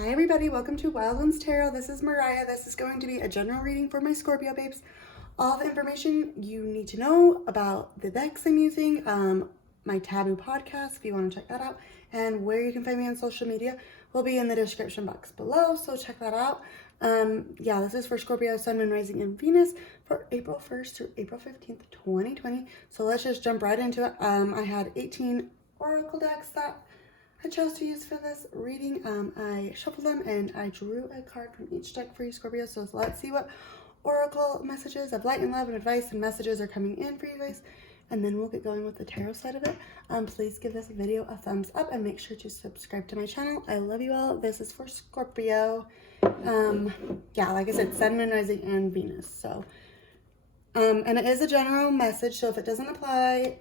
Hi everybody, welcome to Wild Ones Tarot. This is Mariah. This is going to be a general reading for my Scorpio babes. All the information you need to know about the decks I'm using, my Taboo podcast, if you want to check that out, and where you can find me on social media will be in the description box below, so check that out. Yeah, this is for Scorpio, Sun, Moon, Rising, and Venus for April 1st through April 15th, 2020. So let's just jump right into it. I had 18 oracle decks that I chose to use for this reading. I shuffled them and I drew a card from each deck for you, Scorpio. So let's see what oracle messages of light and love and advice and messages are coming in for you guys. And then we'll get going with the tarot side of it. Please give this video a thumbs up and make sure to subscribe to my channel. I love you all. This is for Scorpio. Yeah, like I said, Sun, Moon, Rising, and Venus. So, and it is a general message. So if it doesn't apply,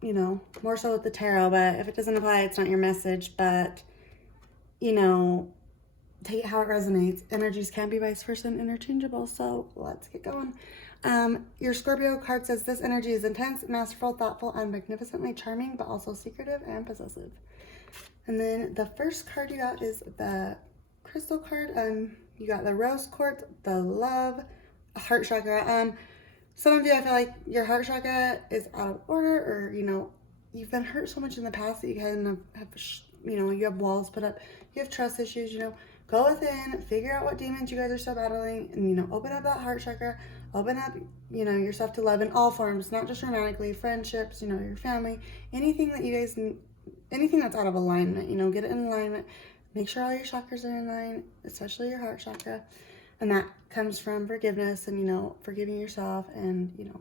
you know, more so with the tarot, but if it doesn't apply, it's not your message. But, you know, take it how it resonates. Energies can be vice versa and interchangeable. So let's get going. Your Scorpio card says this energy is intense, masterful, thoughtful, and magnificently charming, but also secretive and possessive. And then the first card you got is the crystal card. You got the rose quartz, the love, heart chakra. Some of you, I feel like your heart chakra is out of order, or, you know, you've been hurt so much in the past that you kind of have, you know, you have walls put up, you have trust issues, you know. Go within, figure out what demons you guys are still battling, and, you know, open up that heart chakra, open up, you know, yourself to love in all forms, not just romantically, friendships, you know, your family, anything that you guys, anything that's out of alignment, you know, get it in alignment. Make sure all your chakras are in line, especially your heart chakra. And that comes from forgiveness and, you know, forgiving yourself. And, you know,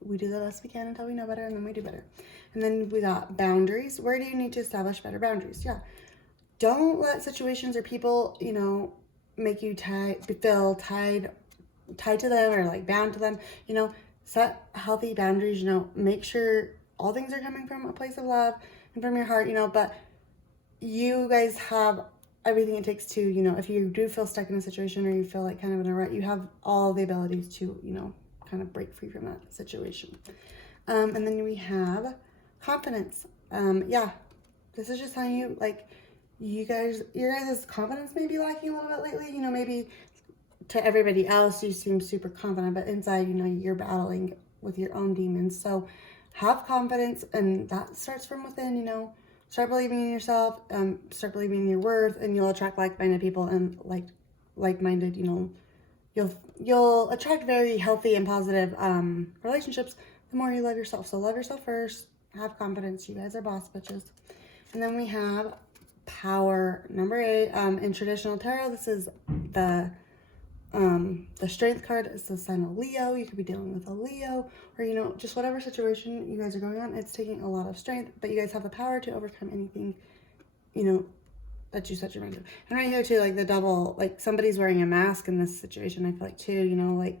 we do the best we can until we know better, and then we do better. And then we got boundaries. Where do you need to establish better boundaries? Yeah. Don't let situations or people, you know, make you feel tied to them or like bound to them. You know, set healthy boundaries, you know, make sure all things are coming from a place of love and from your heart, you know, but you guys have everything it takes to, you know, if you do feel stuck in a situation or you feel like kind of in a rut, you have all the abilities to, you know, kind of break free from that situation. And then we have confidence. Yeah, this is just telling you, like, your guys' confidence may be lacking a little bit lately. You know, maybe to everybody else you seem super confident, but inside, you know, you're battling with your own demons. So have confidence, and that starts from within. You know, start believing in yourself, start believing in your worth, and you'll attract like-minded people and like-minded, you know, you'll attract very healthy and positive relationships the more you love yourself. So love yourself first, have confidence. You guys are boss bitches. And then we have power, number 8. In traditional tarot, this is the strength card. It's the sign of Leo. You could be dealing with a Leo, or, you know, just whatever situation you guys are going on. It's taking a lot of strength, but you guys have the power to overcome anything, you know, that you set your mind to. And right here too, like the double, like somebody's wearing a mask in this situation. I feel like too, you know, like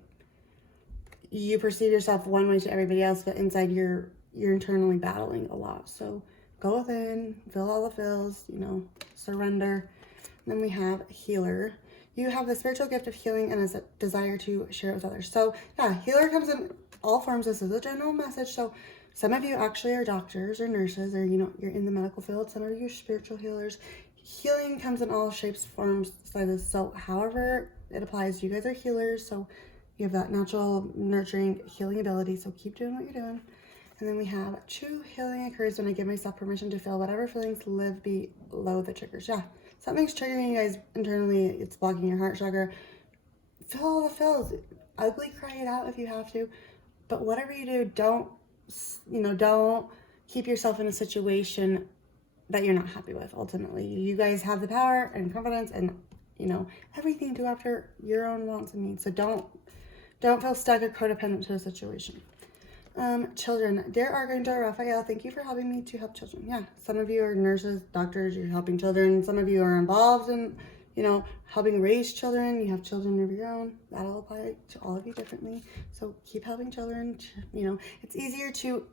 you perceive yourself one way to everybody else, but inside you're internally battling a lot. So go within, feel all the feels, you know, surrender. And then we have healer. You have the spiritual gift of healing and a desire to share it with others. So yeah, healer comes in all forms. This is a general message. So some of you actually are doctors or nurses, or, you know, you're in the medical field. Some of you are spiritual healers. Healing comes in all shapes, forms, sizes. So however it applies, you guys are healers. So you have that natural, nurturing, healing ability. So keep doing what you're doing. And then we have true healing occurs when I give myself permission to feel whatever feelings live below the triggers. Yeah, something's triggering you guys internally. It's blocking your heart chakra. Feel all the feels. Ugly, cry it out if you have to. But whatever you do, don't keep yourself in a situation that you're not happy with. Ultimately, you guys have the power and confidence and, you know, everything to go after your own wants and needs. So don't feel stuck or codependent to a situation. Children. Dear Archangel Raphael, thank you for helping me to help children. Yeah, some of you are nurses, doctors, you're helping children. Some of you are involved in, you know, helping raise children. You have children of your own. That'll apply to all of you differently. So keep helping children. You know, it's easier to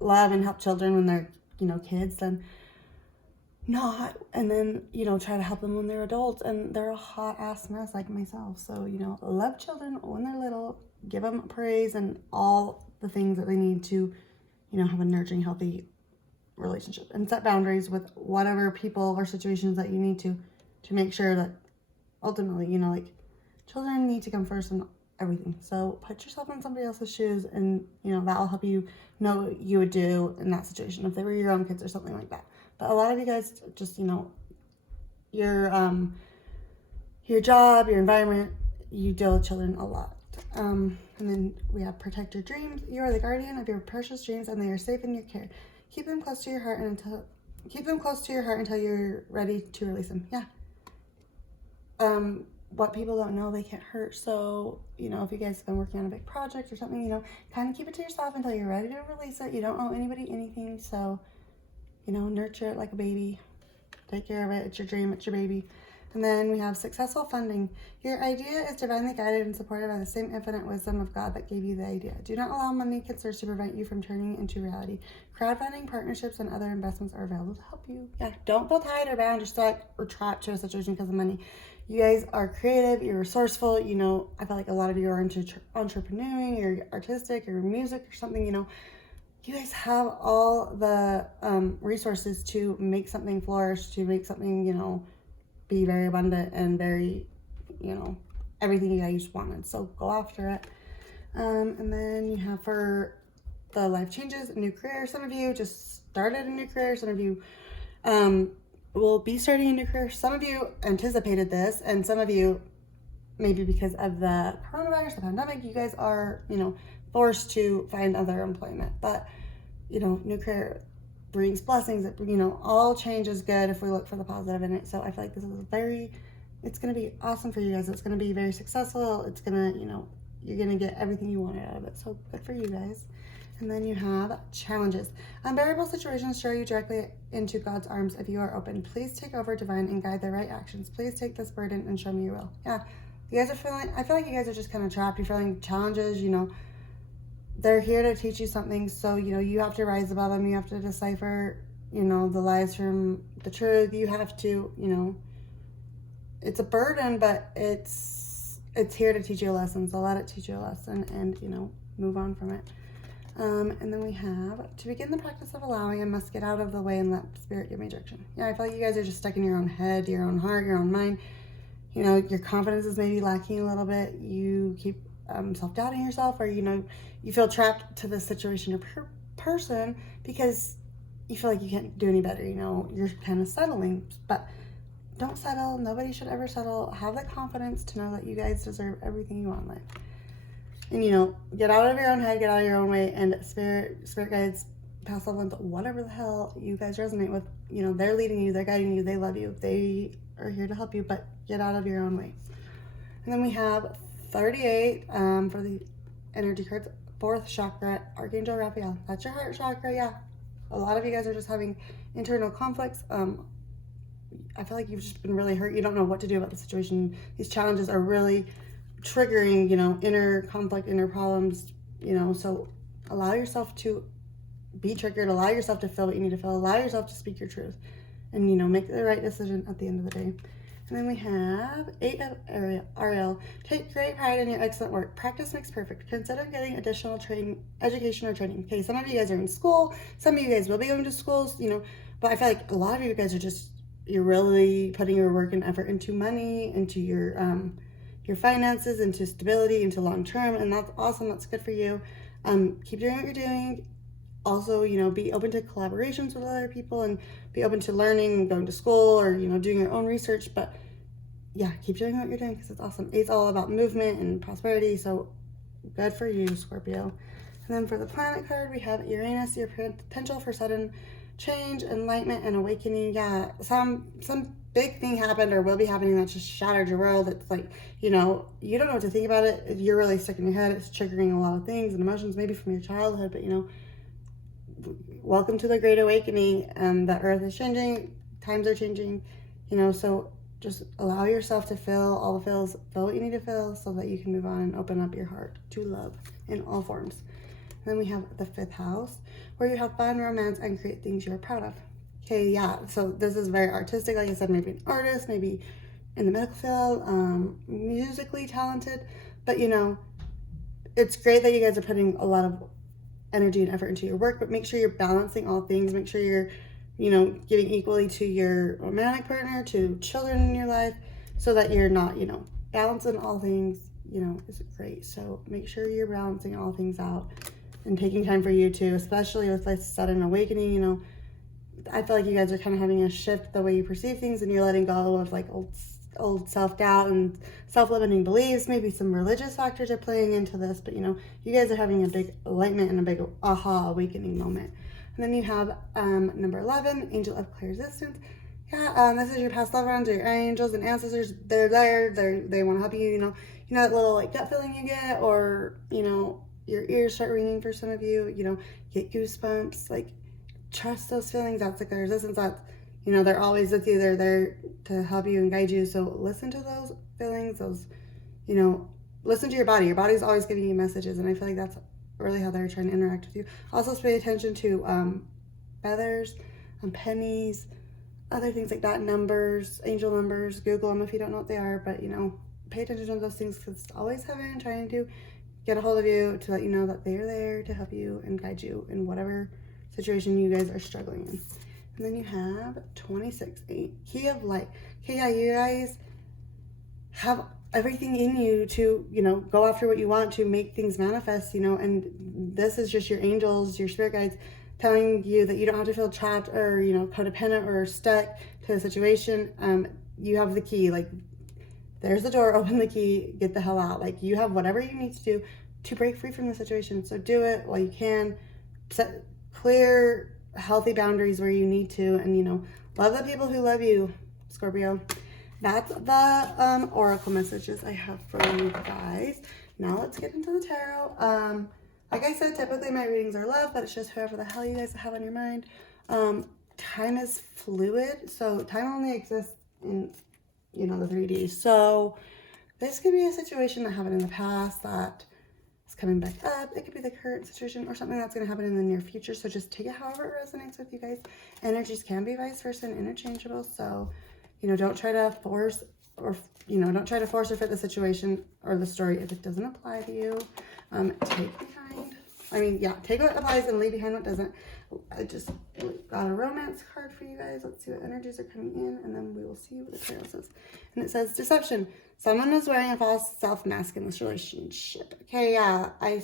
love and help children when they're, you know, kids than not, and then, you know, try to help them when they're adults and they're a hot ass mess like myself. So, you know, love children when they're little, give them praise and all the things that they need to, you know, have a nurturing, healthy relationship, and set boundaries with whatever people or situations that you need to to make sure that ultimately, you know, like, children need to come first in everything. So put yourself in somebody else's shoes, and, you know, that'll help you know what you would do in that situation if they were your own kids or something like that. But a lot of you guys just, you know, your job, your environment, you deal with children a lot. And then we have protect your dreams. You are the guardian of your precious dreams, and they are safe in your care. Keep them close to your heart until you're ready to release them. Yeah. What people don't know, they can't hurt. So, you know, if you guys have been working on a big project or something, you know, kind of keep it to yourself until you're ready to release it. You don't owe anybody anything. So, you know, nurture it like a baby. Take care of it. It's your dream. It's your baby. And then we have successful funding. Your idea is divinely guided and supported by the same infinite wisdom of God that gave you the idea. Do not allow money concerns to prevent you from turning it into reality. Crowdfunding, partnerships, and other investments are available to help you. Yeah, don't feel tied or bound or stuck or trapped to a situation because of money. You guys are creative, you're resourceful, you know, I feel like a lot of you are into entrepreneuring, you're artistic, or music or something, you know. You guys have all the resources to make something flourish, to make something, you know, be very abundant and very, you know, everything you guys wanted. So go after it. And then you have for the life changes, a new career. Some of you just started a new career. Some of you will be starting a new career. Some of you anticipated this, and some of you, maybe because of the coronavirus, the pandemic, you guys are, you know, forced to find other employment. But, you know, new career brings blessings. You know, all change is good if we look for the positive in it. So I feel like this is it's going to be awesome for you guys. It's going to be very successful. It's going to, you know, you're going to get everything you wanted out of it. So good for you guys. And then you have challenges. Unbearable situations throw you directly into God's arms if you are open. Please take over, divine, and guide the right actions. Please take this burden and show me your will. Yeah, you guys are feeling, I feel like you guys are just kind of trapped. You're feeling challenges, you know. They're here to teach you something. So, you know, you have to rise above them. You have to decipher, you know, the lies from the truth. You have to, you know, it's a burden, but it's here to teach you a lesson. So let it teach you a lesson and, you know, move on from it. And then we have, to begin the practice of allowing, I must get out of the way and let spirit give me direction. Yeah, I feel like you guys are just stuck in your own head, your own heart, your own mind. You know, your confidence is maybe lacking a little bit. You keep self-doubting yourself, or, you know, you feel trapped to this situation or person because you feel like you can't do any better. You know, you're kind of settling, but don't settle. Nobody should ever settle. Have the confidence to know that you guys deserve everything you want in life. And, you know, get out of your own head, get out of your own way, and spirit guides, past loved ones, whatever the hell you guys resonate with, you know, they're leading you, they're guiding you, they love you, they are here to help you, but get out of your own way. And then we have 38 for the energy cards. 4th chakra, Archangel Raphael. That's your heart chakra, yeah. A lot of you guys are just having internal conflicts. I feel like you've just been really hurt. You don't know what to do about the situation. These challenges are really triggering, you know, inner conflict, inner problems, you know. So allow yourself to be triggered, allow yourself to feel what you need to feel, allow yourself to speak your truth, and, you know, make the right decision at the end of the day. And then we have 8 of Ariel. Take great pride in your excellent work. Practice makes perfect. Consider getting additional education or training. Okay, some of you guys are in school, some of you guys will be going to schools, you know, but I feel like a lot of you guys are just, you're really putting your work and effort into money, into your finances, into stability, into long term, and that's awesome. That's good for you. Keep doing what you're doing. Also, you know, be open to collaborations with other people and be open to learning and going to school, or, you know, doing your own research. But yeah, keep doing what you're doing because it's awesome. It's all about movement and prosperity. So good for you, Scorpio. And then for the planet card, we have Uranus, your potential for sudden change, enlightenment, and awakening. Yeah, some big thing happened or will be happening that just shattered your world. It's like, you know, you don't know what to think about it. You're really stuck in your head. It's triggering a lot of things and emotions, maybe from your childhood, but, you know, welcome to the Great Awakening. The earth is changing, times are changing, you know, so just allow yourself to feel all the feels, feel what you need to feel so that you can move on and open up your heart to love in all forms. And then we have the 5th house, where you have fun, romance, and create things you're proud of. Okay, yeah, so this is very artistic. Like I said, maybe an artist, maybe in the medical field, musically talented, but, you know, it's great that you guys are putting a lot of energy and effort into your work, but make sure you're balancing all things. Make sure you're you know, giving equally to your romantic partner, to children in your life, so that you're not, you know, balancing all things, you know, is great. So make sure you're balancing all things out and taking time for you too, especially with like sudden awakening. You know, I feel like you guys are kind of having a shift the way you perceive things, and you're letting go of like old self-doubt and self-limiting beliefs. Maybe some religious factors are playing into this, but you know, you guys are having a big enlightenment and a big aha awakening moment. And then you have number 11, Angel of Clear Resistance. Yeah, this is your past loved ones or your angels and ancestors. They're there. They want to help you. You know that little like gut feeling you get, or you know, your ears start ringing for some of you. You know, get goosebumps. Like, trust those feelings. That's like the resistance. That's, you know, they're always with you. They're there to help you and guide you. So listen to those feelings. Those, you know, listen to your body. Your body's always giving you messages, and I feel like that's really how they're trying to interact with you. Also, pay attention to feathers, pennies, other things like that, numbers, angel numbers. Google them if you don't know what they are, but you know, pay attention to those things, because it's always heaven trying to get a hold of you to let you know that they're there to help you and guide you in whatever situation you guys are struggling in. And then you have 26, Key of Light. Okay, yeah, you guys have everything in you to, you know, go after what you want, to make things manifest, you know, and this is just your angels, your spirit guides telling you that you don't have to feel trapped or, you know, codependent or stuck to a situation. You have the key. Like, there's the door, open the key, get the hell out. Like, you have whatever you need to do to break free from the situation. So do it while you can. Set clear, healthy boundaries where you need to, and, you know, love the people who love you, Scorpio. That's the oracle messages I have for you guys. Now let's get into the tarot. Like I said, typically my readings are love, but it's just whoever the hell you guys have on your mind. Time is fluid, so time only exists in, you know, the 3D. So this could be a situation that happened in the past that is coming back up. It could be the current situation or something that's going to happen in the near future. So just take it however it resonates with you guys. Energies can be vice versa and interchangeable. So, you know, don't try to force or, you know, don't try to force or fit the situation or the story if it doesn't apply to you. Take what applies and leave behind what doesn't. I just got a romance card for you guys. Let's see what energies are coming in, and then we will see what the tarot says. And it says deception. Someone is wearing a false self mask in this relationship. Okay, yeah, I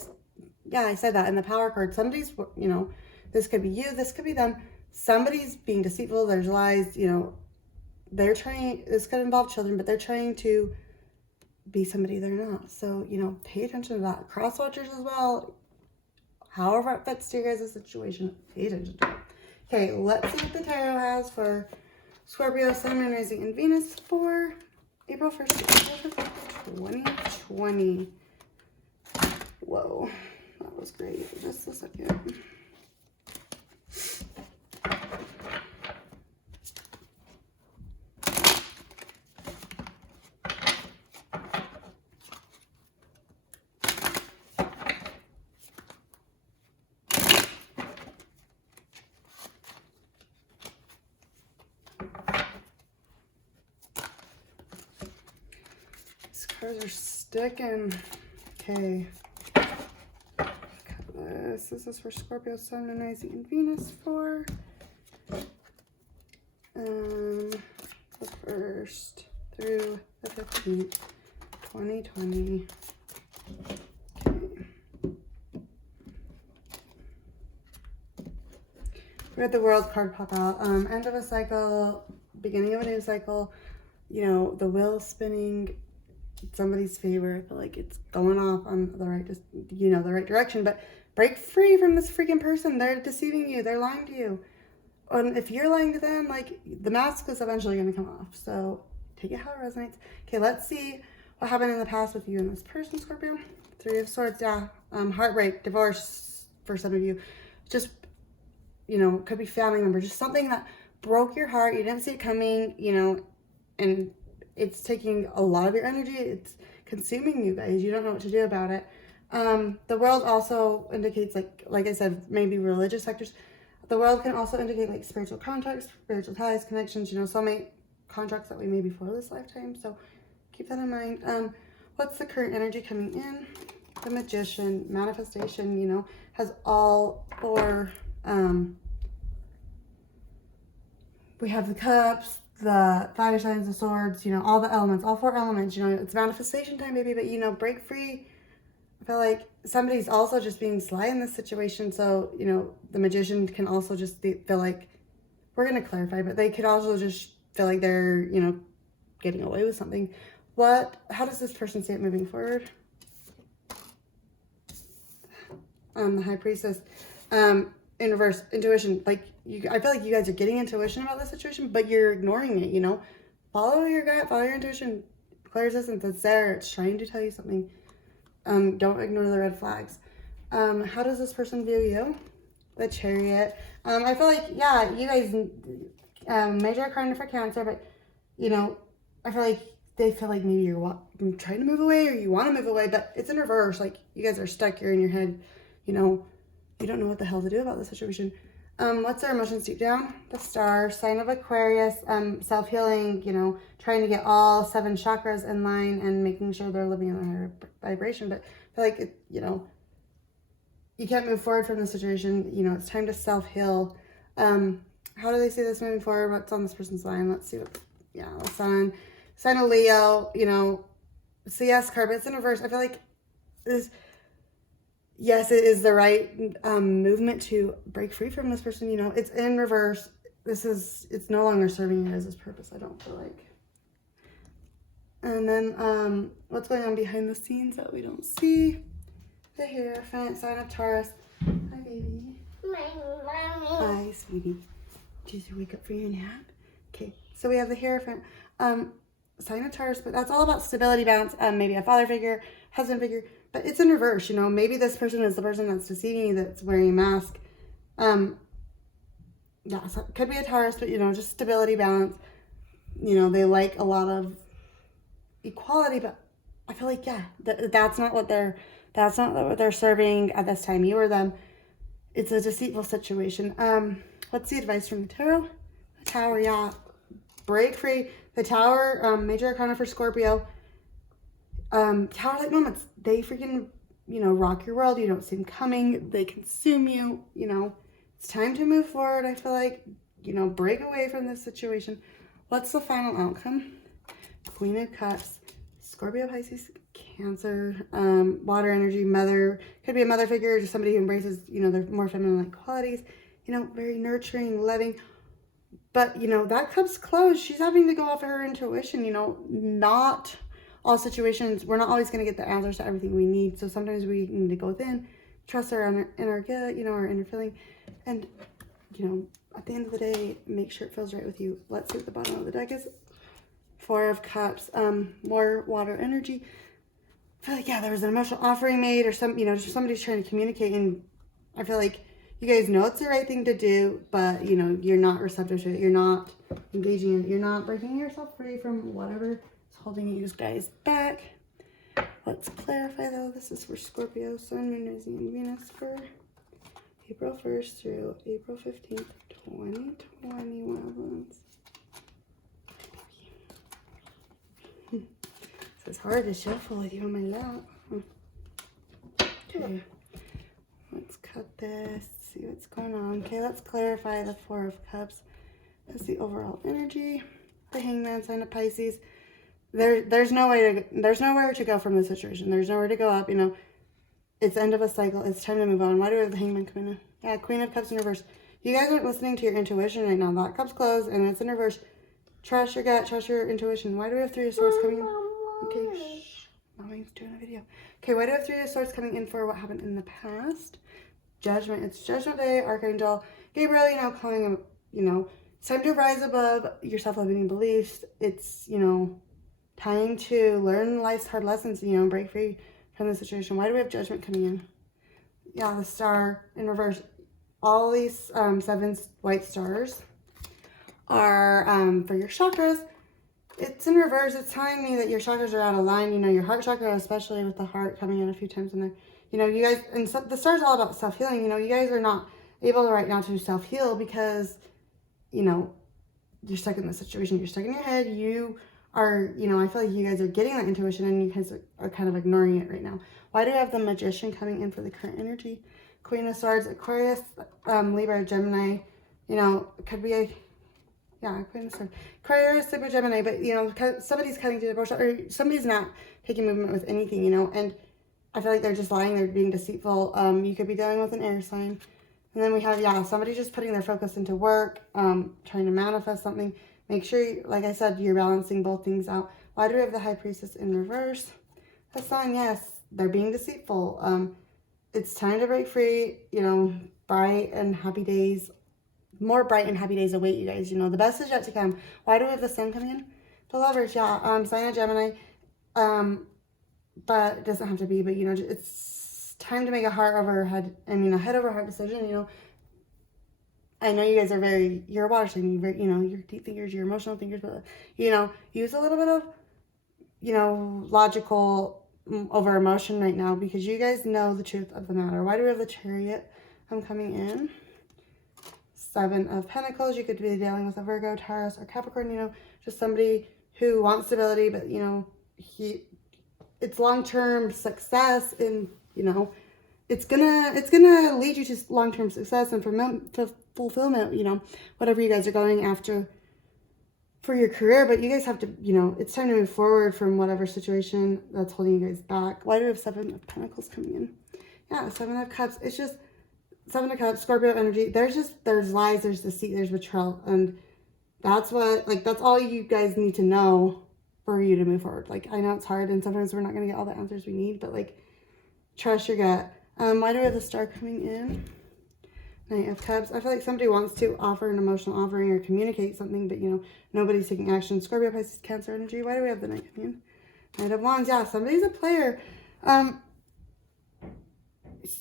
said that in the power card. Somebody's, you know, this could be you, this could be them. Somebody's being deceitful. There's lies, you know. They're trying, this could involve children, but they're trying to be somebody they're not. So, you know, pay attention to that. Cross watchers as well. However it fits to your guys' situation, pay attention to it. Okay, let's see what the tarot has for Scorpio, Sun, Moon, Rising, and Venus for April 1st to April 5th, 2020. Whoa, that was great. Just a second. Cards are sticking. Okay. This is for Scorpio, Sun, Moon, Rising, and Venus for the 1st through the 15th, 2020. Okay. We had the World card pop out. End of a cycle, beginning of a new cycle. You know, the wheel spinning. Somebody's favor. I feel like it's going off on the right, just, you know, the right direction. But break free from this freaking person. They're deceiving you. They're lying to you. And if you're lying to them, like, the mask is eventually going to come off. So take it how it resonates. Okay, let's see what happened in the past with you and this person, Scorpio. 3 of Swords, yeah. Heartbreak, divorce for some of you. Just, you know, could be family member. Just something that broke your heart. You didn't see it coming, you know, and it's taking a lot of your energy. It's consuming you guys. You don't know what to do about it. The world also indicates, like I said, maybe religious sectors. The world can also indicate like spiritual contacts, spiritual ties, connections, you know, soulmate contracts that we made before this lifetime. So keep that in mind. What's the current energy coming in? The Magician, manifestation, you know, has all 4 We have the cups, the fire signs, the swords, you know, all the elements, all 4 elements, you know, it's manifestation time, baby, but, you know, break free. I feel like somebody's also just being sly in this situation. So, you know, the magician can also just feel like, we're going to clarify, but they could also just feel like they're, you know, getting away with something. How does this person see it moving forward? The High Priestess, in reverse, intuition. Like, I feel like you guys are getting intuition about the situation, but you're ignoring it, you know? Follow your gut, follow your intuition. Clear resistance, it's there. It's trying to tell you something. Don't ignore the red flags. How does this person view you? The Chariot. I feel like, yeah, you guys, major arcana for Cancer, but, you know, I feel like they feel like maybe you're trying to move away or you want to move away, but it's in reverse. Like, you guys are stuck. You're in your head. You know, you don't know what the hell to do about the situation. What's their emotions deep down? The Star, sign of Aquarius, self-healing, you know, trying to get all 7 chakras in line and making sure they're living in a higher vibration. But I feel like, you know, you can't move forward from the situation. You know, it's time to self-heal. How do they see this moving forward? What's on this person's line? Let's see what, yeah, the Sun. Sign of Leo, you know, so yes, carpets in reverse. I feel like this, yes, it is the right movement to break free from this person. You know, it's in reverse. It's no longer serving you as its purpose, I don't feel like. And then what's going on behind the scenes that we don't see? The Hierophant, sign of Taurus. Hi, baby. Hi, sweetie. Did you wake up for your nap? Okay, so we have the Hierophant. Sign of Taurus, but that's all about stability, balance, maybe a father figure, husband figure, but it's in reverse, you know, maybe this person is the person that's deceiving you, that's wearing a mask. Yeah, so it could be a Taurus, but, you know, just stability, balance, you know, they like a lot of equality, but I feel like, yeah, that's not what they're serving at this time, you or them. It's a deceitful situation. What's the advice from the Tarot? The Tower, yeah, break free. The Tower, major arcana for Scorpio. Tower-like moments, they freaking, you know, rock your world. You don't see them coming. They consume you. You know, it's time to move forward. I feel like, you know, break away from this situation. What's the final outcome? Queen of Cups, Scorpio, Pisces, Cancer, water energy, mother. Could be a mother figure, just somebody who embraces, you know, their more feminine-like qualities. You know, very nurturing, loving. But, you know, that cup's closed. She's having to go off of her intuition, you know, not all situations. We're not always going to get the answers to everything we need. So sometimes we need to go within, trust our inner gut, you know, our inner feeling. And, you know, at the end of the day, make sure it feels right with you. Let's see what the bottom of the deck is. 4 of Cups, more water energy. I feel like, yeah, there was an emotional offering made or you know, just somebody's trying to communicate. And I feel like you guys know it's the right thing to do, but, you know, you're not receptive to it. You're not engaging in it. You're not breaking yourself free from whatever is holding you guys back. Let's clarify, though. This is for Scorpio, Sun, Moon, Rising, and Venus for April 1st through April 15th, 2020. Wildlands. It's hard to shuffle with you on my lap. Okay. Let's cut this, see what's going on. Okay, let's clarify the 4 of Cups. That's the overall energy. The Hangman, sign of Pisces. There's nowhere to go from this situation. There's nowhere to go up, you know. It's end of a cycle. It's time to move on. Why do we have the Hangman come in? Yeah, Queen of Cups in reverse. You guys aren't listening to your intuition right now. That cup's closed and it's in reverse. Trust your gut, trust your intuition. Why do we have 3 of Swords coming in? Okay, shh. Mommy's doing a video. Okay, why do we have 3 of Swords coming in for what happened in the past? Judgment. It's Judgment Day. Archangel Gabriel, you know, calling him, you know, it's time to rise above your self-limiting beliefs. It's, you know, time to learn life's hard lessons, you know, break free from the situation. Why do we have Judgment coming in? Yeah, the Star in reverse. All these 7 white stars are for your chakras. It's in reverse. It's telling me that your chakras are out of line. You know, your heart chakra, especially with the heart coming in a few times in there. You know, you guys, and so, the star's all about self-healing. You know, you guys are not able right now to self-heal because, you know, you're stuck in the situation. You're stuck in your head. You are, you know, I feel like you guys are getting that intuition and you guys are kind of ignoring it right now. Why do we have the Magician coming in for the current energy? Queen of Swords, Aquarius, Libra, Gemini. You know, it could be Yeah, Queen of Swords. Aquarius, Libra, Gemini, but, you know, somebody's cutting to the bush, or somebody's not taking movement with anything, you know, and I feel like they're just lying, they're being deceitful. You could be dealing with an air sign. And then we have, yeah, somebody just putting their focus into work, trying to manifest something. Make sure, like I said, you're balancing both things out. Why do we have the High Priestess in reverse? A sign, yes, they're being deceitful. It's time to break free, you know, bright and happy days. More bright and happy days await you guys, you know. The best is yet to come. Why do we have the Sun coming in? The Lovers, yeah, sign of Gemini. But it doesn't have to be, but, you know, it's time to make a head over heart decision, you know. I know you guys are you're a water sign, you know, you're deep thinkers, you're emotional thinkers, but, you know, use a little bit of, you know, logical over emotion right now, because you guys know the truth of the matter. Why do we have the Chariot coming in? Seven of Pentacles. You could be dealing with a Virgo, Taurus, or Capricorn, you know, just somebody who wants stability, but, you know, it's long-term success, and, you know, it's gonna lead you to long-term success and fulfillment, you know, whatever you guys are going after for your career. But you guys have to, you know, it's time to move forward from whatever situation that's holding you guys back. Why do we have Seven of Pentacles coming in? Yeah, Seven of Cups. It's just Seven of Cups, Scorpio energy. There's lies, there's deceit, there's betrayal, and that's all you guys need to know for you to move forward. Like, I know it's hard, and sometimes we're not going to get all the answers we need, but, like, trust your gut. Why do we have the Star coming in? Knight of Cups. I feel like somebody wants to offer an emotional offering or communicate something, but, you know, nobody's taking action. Scorpio, Pisces, Cancer energy. Why do we have the Knight coming in? Knight of Wands. Yeah, somebody's a player.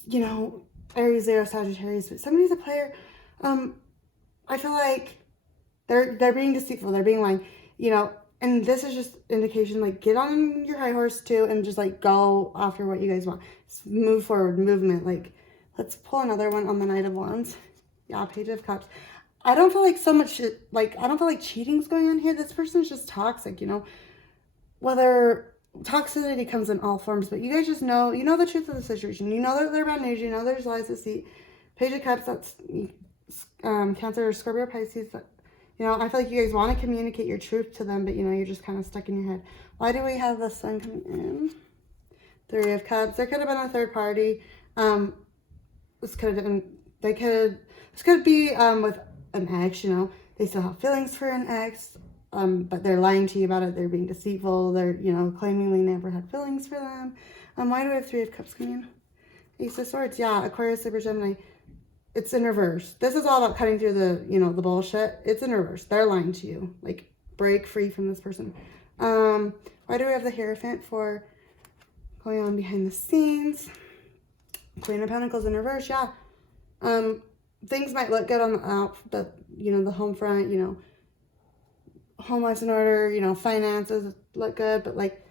You know, Aries, Leo, Sagittarius, but somebody's a player. I feel like they're being deceitful. They're being lying, you know. And this is just indication, like, get on your high horse too and just, like, go after what you guys want. Just move forward, movement. Like, let's pull another one on the Knight of Wands. Yeah, Page of Cups. I don't feel like I don't feel like cheating's going on here. This person's just toxic, you know. Whether toxicity comes in all forms, but you guys just know, you know the truth of the situation. You know that they're bad news. You know there's lies, deceit. Page of Cups, that's Cancer, Scorpio, Pisces. You know, I feel like you guys want to communicate your truth to them, but, you know, you're just kind of stuck in your head. Why do we have the Sun coming in? Three of Cups. There could have been a third party. This could be with an ex, you know. They still have feelings for an ex, but they're lying to you about it. They're being deceitful. They're, you know, claiming they never had feelings for them. Why do we have Three of Cups coming in? Ace of Swords. Yeah, Aquarius, Libra, Gemini. It's in reverse. This is all about cutting through the, you know, the bullshit. It's in reverse. They're lying to you. Like, break free from this person. Why do we have the Hierophant for going on behind the scenes? Queen of Pentacles in reverse. Yeah. Things might look good on the you know, the home front, you know, home life's in order, you know, finances look good, but, like,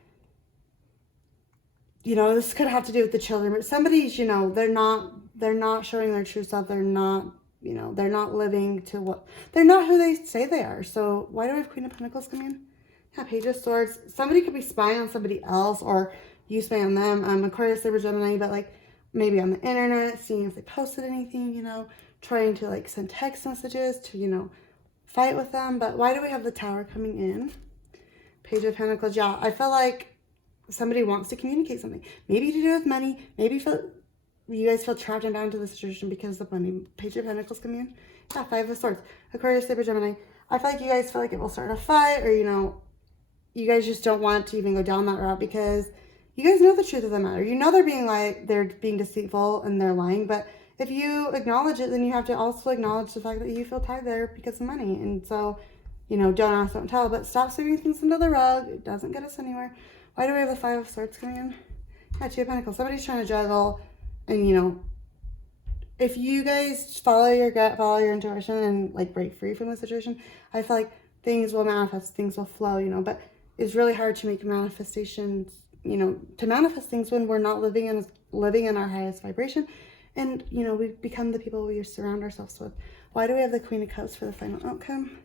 you know, this could have to do with the children, but somebody's, you know, they're not showing their true self. They're not, you know, they're not living to they're not who they say they are. So why do we have Queen of Pentacles come in? Yeah, Page of Swords. Somebody could be spying on somebody else, or you spy on them. Aquarius, Libra, Gemini, but, like, maybe on the internet, seeing if they posted anything, you know, trying to, like, send text messages to, you know, fight with them. But why do we have the Tower coming in? Page of Pentacles. Yeah, I feel like somebody wants to communicate something. Maybe to do with money. Maybe you guys feel trapped and bound to the situation because of money. Page of Pentacles coming in. Yeah, Five of Swords. Aquarius, Libra, Gemini. I feel like you guys feel like it will start a fight, or, you know, you guys just don't want to even go down that route because you guys know the truth of the matter. You know they're being deceitful and they're lying, but if you acknowledge it, then you have to also acknowledge the fact that you feel tied there because of money. And so, you know, don't ask, don't tell, but stop sweeping things under the rug. It doesn't get us anywhere. Why do we have the Five of Swords coming in? Yeah, Two of Pentacles. Somebody's trying to juggle, and, you know, if you guys follow your gut, follow your intuition, and, like, break free from the situation, I feel like things will manifest, things will flow, you know, but it's really hard to make manifestations, you know, to manifest things when we're not living in our highest vibration. And, you know, we become the people we surround ourselves with. Why do we have the Queen of Cups for the final outcome?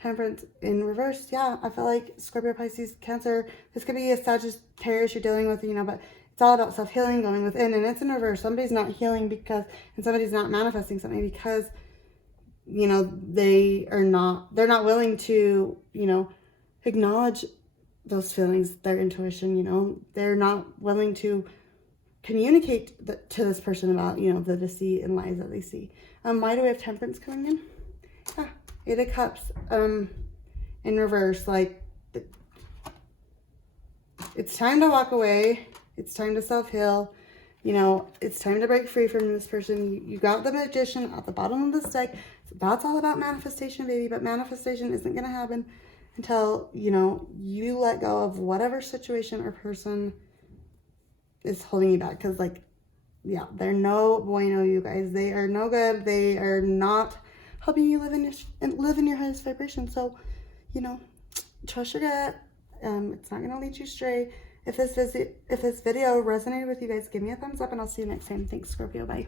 Temperance in reverse. Yeah, I feel like Scorpio, Pisces, Cancer. This could be a Sagittarius you're dealing with, you know, but it's all about self-healing, going within. And it's in reverse. Somebody's not healing and somebody's not manifesting something because you know, they're not willing to, you know, acknowledge those feelings, their intuition, you know, they're not willing to communicate to this person about, you know, the deceit and lies that they see. Why do we have Temperance coming in? Eight of Cups in reverse. Like, it's time to walk away. It's time to self-heal. You know, it's time to break free from this person. You got the Magician at the bottom of this deck. So that's all about manifestation, baby. But manifestation isn't going to happen until, you know, you let go of whatever situation or person is holding you back. Because, like, yeah, they're no bueno, you guys. They are no good. They are not helping you live in your highest vibration. So, you know, trust your gut. It's not going to lead you astray. If this video resonated with you guys, give me a thumbs up, and I'll see you next time. Thanks, Scorpio. Bye.